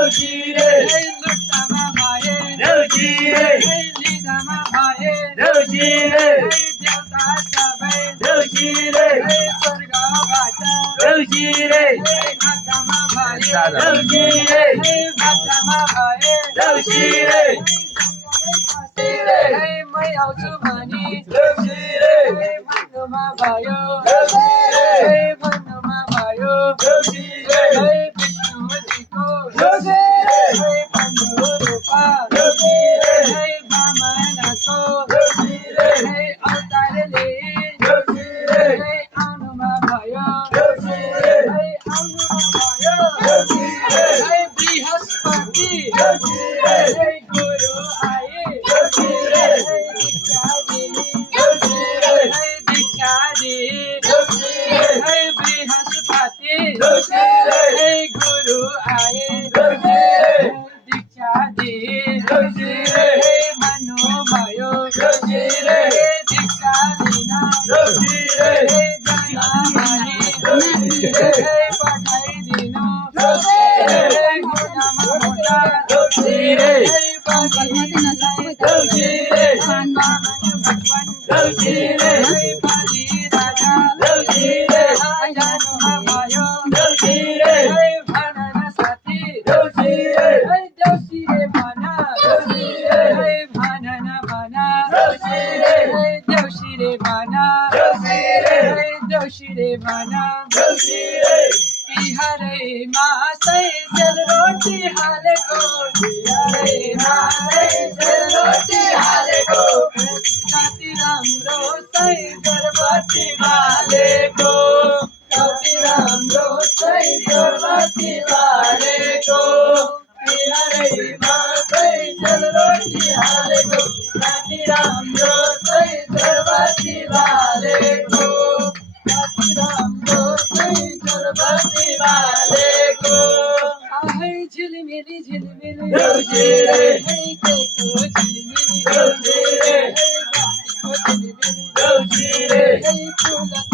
देवशी रे लुटामा भाये देवशी रे लिदामा भाये देवशी रे देवता सबै देवशी रे स्वर्गबाट देवशी रे भाटामा भाये देवशी रे भाटामा भाये देवशी रे मै आउँछु भनी देवशी रे भन्नुमा भयो देवशी रे भन्नुमा भयो देवशी रे विष्णुजीको देवशी रे भन्नु रूपा देवशी रे बामनको देवशी रे अवतारले देवशी रे आउनुमा भयो देवशी रे आउनुमा भयो देवशी रे बृहस्पति देवशी रे गुरु आए देवशी रे दीक्षा दिए देवशी रे दीक्षा दिए देवशी रे बृहस्पति देवशी रे गुरु आए देवशी रे दीक्षा दिए देवशी रे मनु भयो देवशी रे दीक्षा लिन देवशी रे जान भने देवशी रे पठाइदिनु देवशी रे गुणामा हुँदा देवशी रे देवशी रे भगवान देवशी रे बलि राजा देवशी रे जानुमा भयो देवशी रे भनन साथी देवशी रे देवशी रे भन देवशी रे भनन भन देवशी रे देवशी रे भन देवशी रे देवशी रे भन देवशी रे बिहारैमा सैजल रोटी हालेको बिहारैमा सैजल रोटी हालेको कति राम्रो सैजल बत्ती बालेको कति राम्रो सैजल बत्ती बालेको बिहारैमा सैजल रोटी हालेको कति राम्रो सैजल बत्ती बालेको कति राम्रो सैजल बत्ती बालेको आहै झिलिमिली झिलिमिली देवशी रे केको झिलिमिली देवशी रे बत्तीको झिलिमिली देवशी रे फुलको